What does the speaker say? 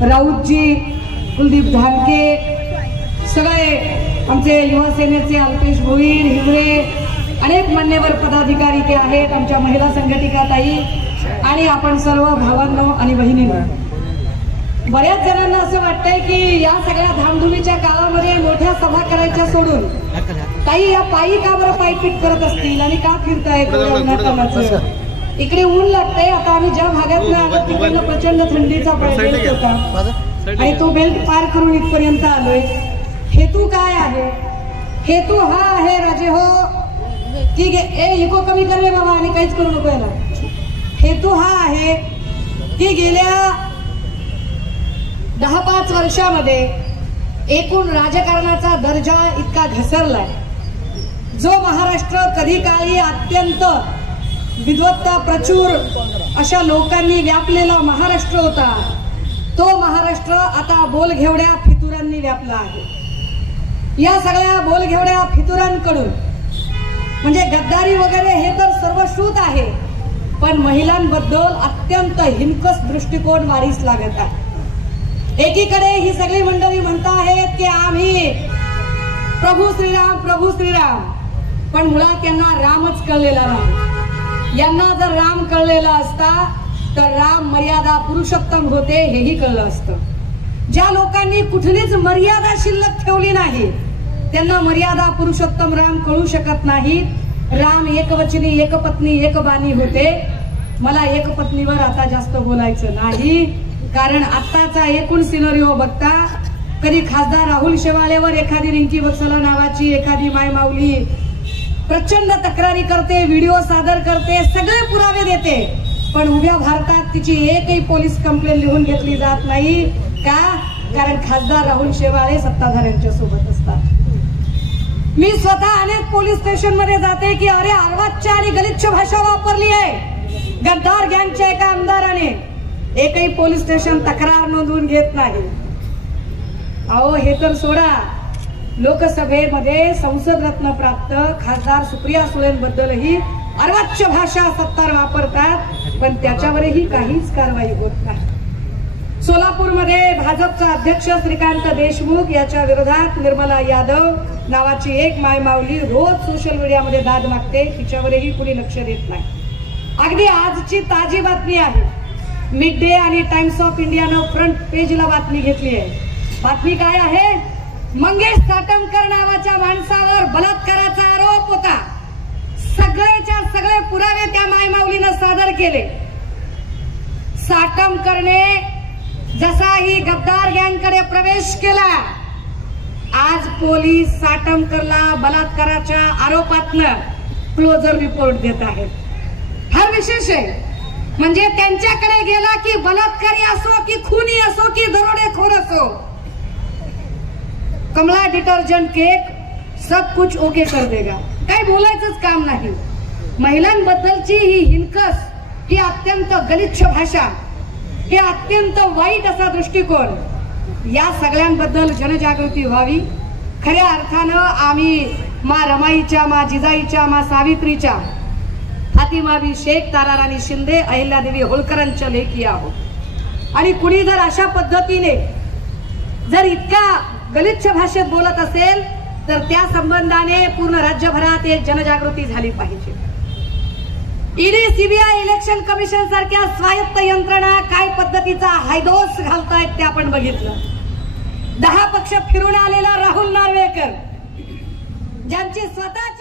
राऊतजी, कुलदीप धानके, सगळे आमचे युवा सेनेचे अल्पेश भोईर, हिवरे, अनेक मान्यवर पदाधिकारी ते आहेत, आमच्या महिला संघटिका ताई आणि आपण सर्व भावांनो आणि बहिणींनो. बऱ्याच जणांना असं वाटतंय की या सगळ्या धामधुमीच्या काळामध्ये मोठ्या सभा करायच्या सोडून ताई या पायी का बरं पायपीट करत असतील आणि का फिरतायत उन्हातानाचं. इकडे ऊन लागतंय. आता आम्ही ज्या भागात आलो तिकडनं प्रचंड थंडीचा बेल्ट होता आणि तो बेल्ट पार करून इथपर्यंत आलोय. हेतू काय आहे? हेतू हा आहे राजे हो की इको कमी कर रे बाबा आणि काहीच करू नको याला. हेतू हा आहे की गेल्या 10-5 वर्षामध्ये एकूण राजकारणाचा दर्जा इतका घसरलाय. जो महाराष्ट्र कधी काळी अत्यंत विद्वत्ता प्रचूर अशा लोकांनी व्यापलेला महाराष्ट्र होता, तो महाराष्ट्र आता बोलघेवड्या फितुरांनी व्यापला आहे. या सगळ्या बोलघेवड्या फितुरांकडून म्हणजे गद्दारी वगैरे हे तर सर्व श्रुत आहे, पण महिलांबद्दल अत्यंत हिंकस दृष्टिकोन वाढीस लागत आहे. एकीकडे ही सगळी मंडळी म्हणता आहेत की आम्ही प्रभू श्रीराम प्रभू श्रीराम, पण मुळात त्यांना रामच कळलेला नाही. यांना जर राम कळलेला असता तर राम मर्यादा पुरुषोत्तम होते हेही कळलं असतं. ज्या लोकांनी कुठलीच मर्यादा शिल्लक ठेवली नाही त्यांना मर्यादा पुरुषोत्तम राम कळू शकत नाही. राम एकवचनी एकपत्नी एकबाणी होते. मला एकपत्नीवर आता जास्त बोलायचं नाही, कारण आत्ताचा एकूण सिनरिओ बघता कधी खासदार राहुल शेवाळेवर एखादी रिंकी बक्सला नावाची एखादी मायमाऊली प्रचंड तक्रारी करते, व्हिडिओ सादर करते, सगळे पुरावे देते, पण उभ्या भारतात तिची एकही पोलीस कंप्लेंट लिहून घेतली जात नाही. का? कारण खासदार राहुल शेवाळे सत्ताधाऱ्यांच्या सोबत असतात. मी स्वतः अनेक पोलीस स्टेशन मध्ये जाते की अरे अर्वाच्य आणि गलिच्छ भाषा वापरली आहे गद्दार गँगच्या एका आमदाराने. एकही पोलीस स्टेशन तक्रार नोंदवून घेत नाही. अहो हे तर सोडा, लोकसभेमध्ये संसद रत्न प्राप्त खासदार सुप्रिया सुळेंबद्दलही अर्वाच्य भाषा सत्तार वापरतात, पण त्याच्यावरही काहीच कारवाई होत नाही. सोलापूरमध्ये भाजपचा अध्यक्ष श्रीकांत देशमुख याच्या विरोधात निर्मला यादव नावाची एक मायमाऊली रोज सोशल मीडियामध्ये दाद मागते, तिच्यावरही कुणी लक्ष देत नाही. अगदी आजची ताजी बातमी आहे. मिड डे आणि टाइम्स ऑफ इंडियानं फ्रंट पेजला बातमी घेतली आहे. बातमी काय आहे? मंगेश साटमकर नावाच्या माणसावर बलात्काराचा आरोप होता. सगळेच्या सगळे पुरावे त्या मायमाऊलीनं सादर केले. साटमकरने जसा ही गद्दार गँगकडे प्रवेश केला, आज पोलीस साटमकरला बलात्काराच्या आरोपातनं क्लोजर रिपोर्ट देत आहेत. फार विशेष आहे. म्हणजे त्यांच्याकडे गेला की बलात्कारी असो की खूनी असो की दरोडेखोर असो, कमला डिटर्जंट केक सब कुछ ओके कर देगा. काही बोलायचंच काम नाही. महिलांबद्दलची ही हिंकस, ही अत्यंत गलिच्छ भाषा, हे अत्यंत वाईट असा दृष्टिकोन, या सगळ्यांबद्दल जनजागृती व्हावी. खऱ्या अर्थानं आम्ही मा रमाईच्या, मा जिजाईच्या, मा सावित्रीच्या, फातिमाबी शेख, ताराराणी शिंदे, अहिल्यादेवी होळकरांच्या लेकी आहोत. आणि कुणी जर अशा पद्धतीने जर इतक्या गलिच्छ भाषेत बोलत असेल तर त्या संबंधाने पूर्ण राज्यभरात एक जनजागृती झाली पाहिजे. ईडी, सीबीआय, इलेक्शन कमिशन सारख्या स्वायत्त यंत्रणा काय पद्धतीचा हायदोस घालतायत ते आपण बघितलं. 10 पक्ष फिरून आलेला राहुल नार्वेकर, ज्यांची स्वतःची